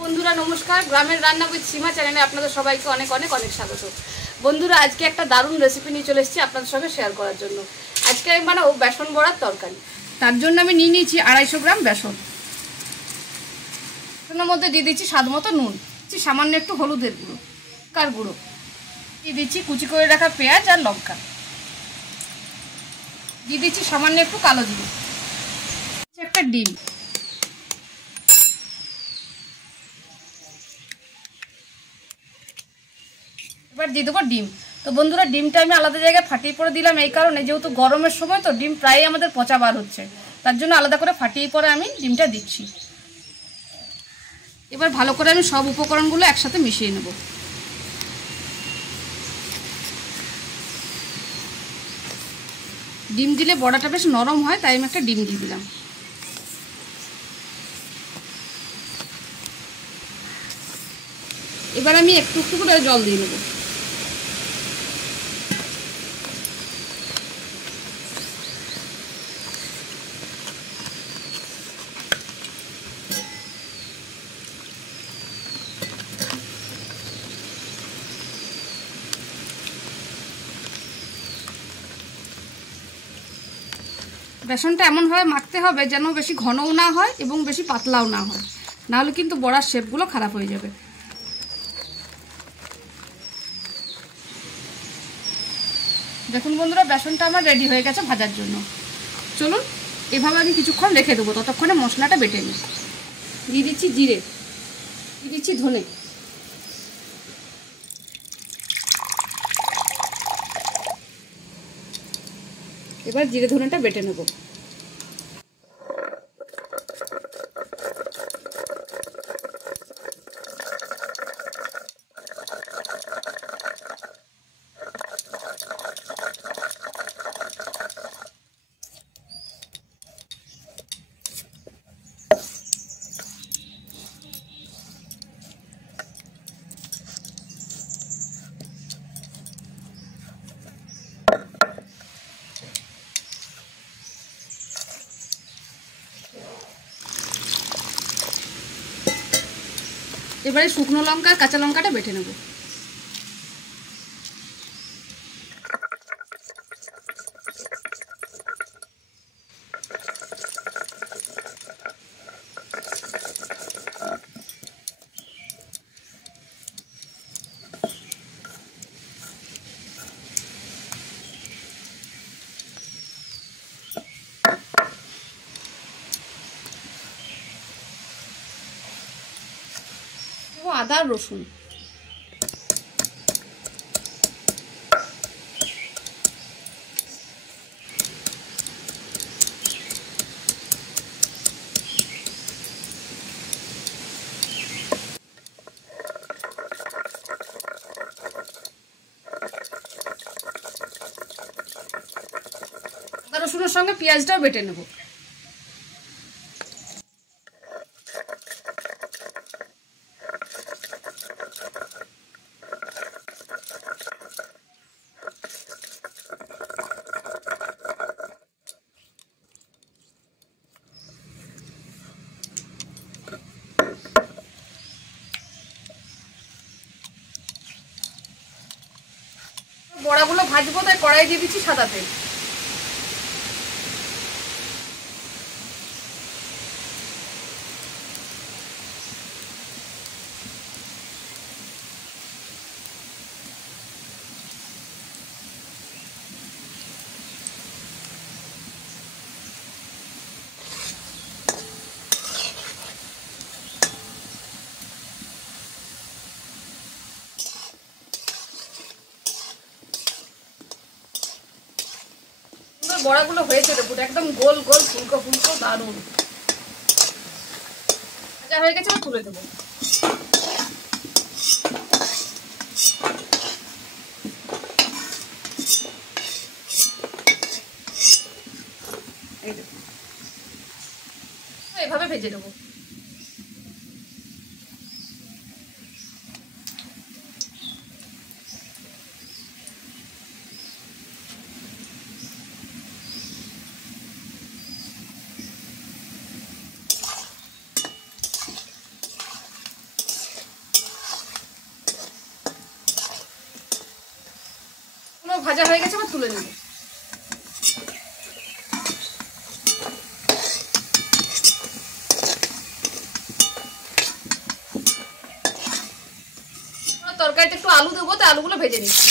বন্ধুরা নমস্কার, গ্রামের রান্না উইথ সীমা চ্যানেলে আপনাদের সবাইকে অনেক অনেক অনেক স্বাগত। বন্ধুরা আজকে একটা দারুণ রেসিপি নিয়ে চলে এসেছি আপনাদের সঙ্গে শেয়ার করার জন্য। আজকে আমি বানাবো বেসন বড়ার তরকারি। তার জন্য আমি নিয়ে নিয়েছি 250 গ্রাম বেসন। বেসনের মধ্যে দিয়ে দিচ্ছি স্বাদ মতো নুন, সামান্য একটু হলুদের গুঁড়ো, লঙ্কার গুঁড়ো, দিয়ে দিচ্ছি কুচি করে রাখা পেঁয়াজ আর লঙ্কা, দিয়ে দিচ্ছি সামান্য একটু কালো জিরে, একটা ডিম, এবার দিয়ে দেবো ডিম। তো বন্ধুরা ডিমটা আমি আলাদা জায়গায় ফাটিয়ে পরে দিলাম এই কারণে, যেহেতু গরমের সময় তো ডিম প্রায় আমাদের পচা বার হচ্ছে, তার জন্য আলাদা করে ফাটিয়ে পরে আমি ডিমটা দিচ্ছি। এবার ভালো করে আমি সব উপকরণগুলো একসাথে মিশিয়ে নেব। ডিম দিলে বড়াটা বেশ নরম হয়, তাই আমি একটা ডিম দিয়ে দিলাম। এবার আমি একটু একটু করে জল দিয়ে নেব। বেসনটা এমনভাবে মাখতে হবে যেন বেশি ঘনও না হয় এবং বেশি পাতলাও না হয়, নাহলে কিন্তু বড়ার শেপগুলো খারাপ হয়ে যাবে। দেখুন বন্ধুরা বেসনটা আমার রেডি হয়ে গেছে ভাজার জন্য। চলুন এভাবে আমি কিছুক্ষণ রেখে দেবো, ততক্ষণে মশলাটা বেটে নিই। দিয়ে দিচ্ছি জিরে, দিয়ে দিচ্ছি ধনে, এবার জিরে ধনেটা বেটে নেব। এবারে শুকনো লঙ্কা আর কাঁচা লঙ্কাটা বেটে নেব। আদা রসুন, আদা রসুনের সঙ্গে পেঁয়াজটাও বেটে নেব। বড়াগুলো ভাজবো তাই কড়াই দিয়ে দিচ্ছি সাদা তেল। বড়াগুলো হয়েছে দেখুন, একদম গোল গোল ফুলকো ফুলকো দারুণ ভাজা হয়ে গেছে, তুলে দেবো। এভাবে ভেজে দেবো। ভাজা হয়ে গেছে, এবার তুলে নেব। তরকারিতে একটু আলু দেবো, তো আলুগুলো ভেজে নিচ্ছি।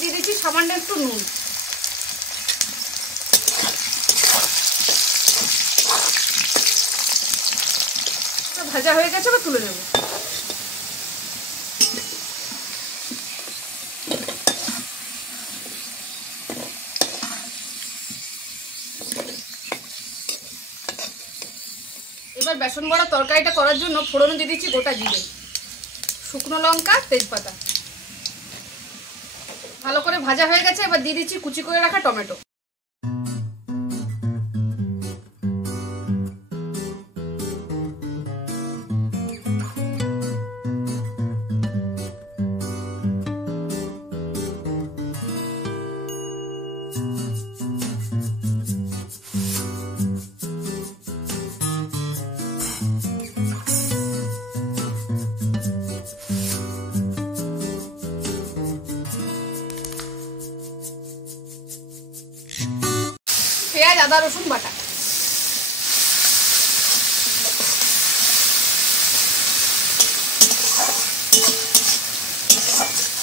দিয়ে দিচ্ছি সামান্য একটু নুন। ভাজা হয়ে গেছে, এবার তুলে নেব। এবার বেসন বড়া তরকারিটা করার জন্য ফোড়নে দিয়ে দিচ্ছি গোটা জিরে, শুকনো লঙ্কা, তেজপাতা। ভালো করে ভাজা হয়ে গেছে, এবার দিয়ে দিচ্ছি কুচি করে রাখা টমেটো। পেঁয়াজ, আদা, রসুন বাটা।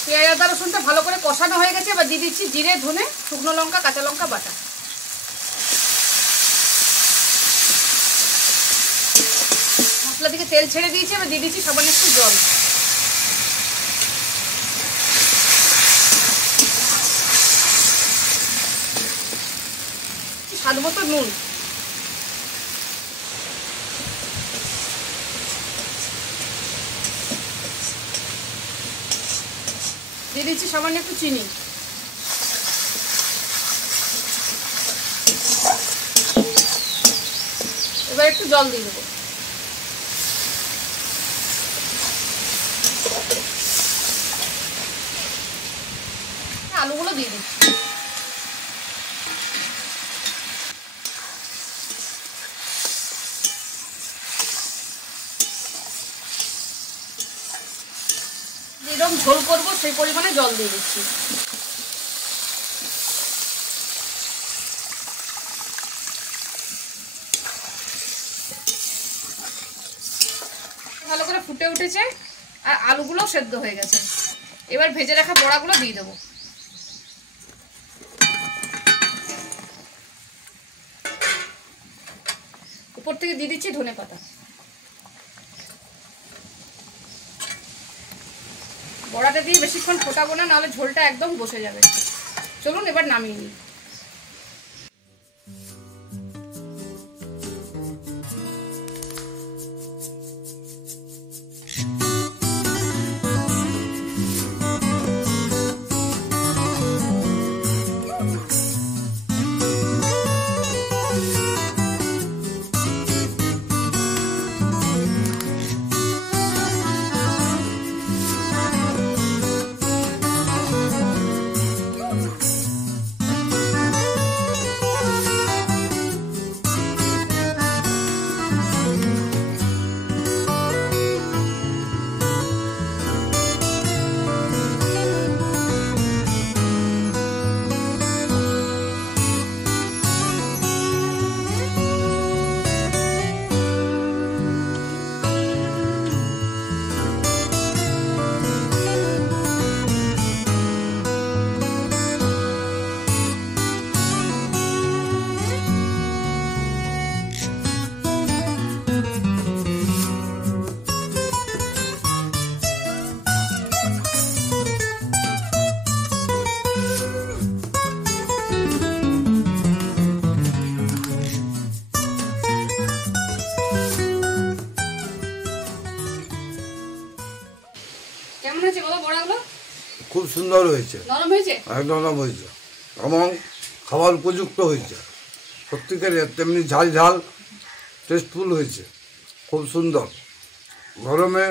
পেঁয়াজ, আদা, রসুনটা ভালো করে কষানো হয়ে গেছে, এবার দিয়ে দিচ্ছি জিরে, ধনে, শুকনো লঙ্কা, কাঁচা লঙ্কা বাটা। মশলা থেকে তেল ছেড়ে দিয়েছি, এবার দিয়ে দিচ্ছি সামান্য একটু জল। স্বাদ মতো নুন। দিয়ে দিচ্ছি সামান্য একটু চিনি। এবার একটু জল দিয়ে দেবো। আলুগুলো দিয়ে দিচ্ছি। যেরকম ঝোল করবো সেই পরিমাণে জল দিয়ে দিচ্ছি। ভালো করে ফুটে উঠেছে আর আলুগুলো সেদ্ধ হয়ে গেছে। এবার ভেজে রাখা বড়াগুলো দিয়ে দেবো। উপর থেকে দিয়ে দিচ্ছি ধনেপাতা। বড়াটা দিয়ে বেশিক্ষণ ফোটাবো না, নাহলে ঝোলটা একদম বসে যাবে। চলুন এবার নামিয়ে নিই। কেমন হয়েছে বলো বড়াগুলো? খুব সুন্দর হয়েছে, নরম হয়েছে, নরম হয়েছে এবং খাবার উপযুক্ত হয়েছে। সত্যিকারের তেমনি ঝাল ঝাল টেস্টফুল হয়েছে, খুব সুন্দর। গরমে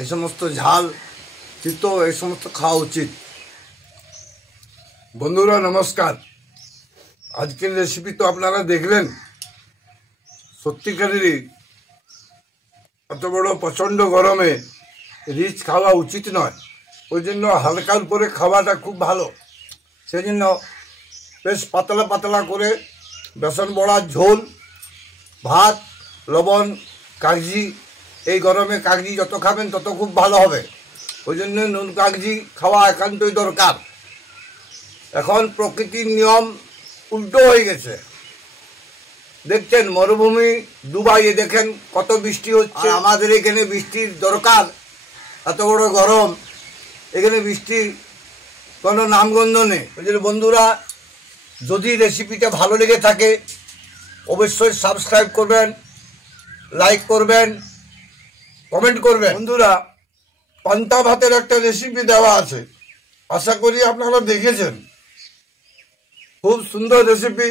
এই সমস্ত ঝাল তিতো এই সমস্ত খাওয়া উচিত। বন্ধুরা নমস্কার, আজকের রেসিপি তো আপনারা দেখলেন। সত্যিকারেরই এত বড় প্রচণ্ড গরমে রিচ খাওয়া উচিত নয়, ওই জন্য হালকার উপরে খাওয়াটা খুব ভালো। সেই জন্য বেশ পাতলা পাতলা করে বেসন বড়ার ঝোল, ভাত, লবণ, কাগজি। এই গরমে কাগজি যত খাবেন তত খুব ভালো হবে। ওই জন্য নুন কাগজি খাওয়া একান্তই দরকার। এখন প্রকৃতির নিয়ম উল্টো হয়ে গেছে। দেখছেন মরুভূমি দুবাইয়ে দেখেন কত বৃষ্টি হচ্ছে, আমাদের এখানে বৃষ্টির দরকার। এত বড় গরম, এখানে বৃষ্টির কোনো নামগন্ধ নেই। ওই জন্য বন্ধুরা, যদি রেসিপিটা ভালো লেগে থাকে অবশ্যই সাবস্ক্রাইব করবেন, লাইক করবেন, কমেন্ট করবেন। বন্ধুরা, পান্তা ভাতের একটা রেসিপি দেওয়া আছে, আশা করি আপনারা দেখেছেন। খুব সুন্দর রেসিপি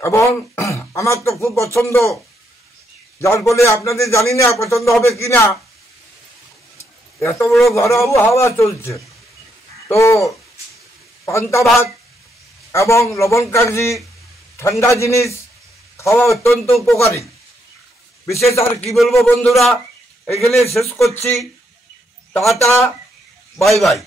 এবং আমার তো খুব পছন্দ, যার ফলে আপনাদের জানি না পছন্দ হবে কি না। এত বড় গরম হাওয়া চলছে, তো পান্তা ভাত এবং লবণ কাগজি ঠান্ডা জিনিস খাওয়া অত্যন্ত উপকারী। বিশেষ আর কি বলবো বন্ধুরা, এখানে শেষ করছি। Tata, bye bye.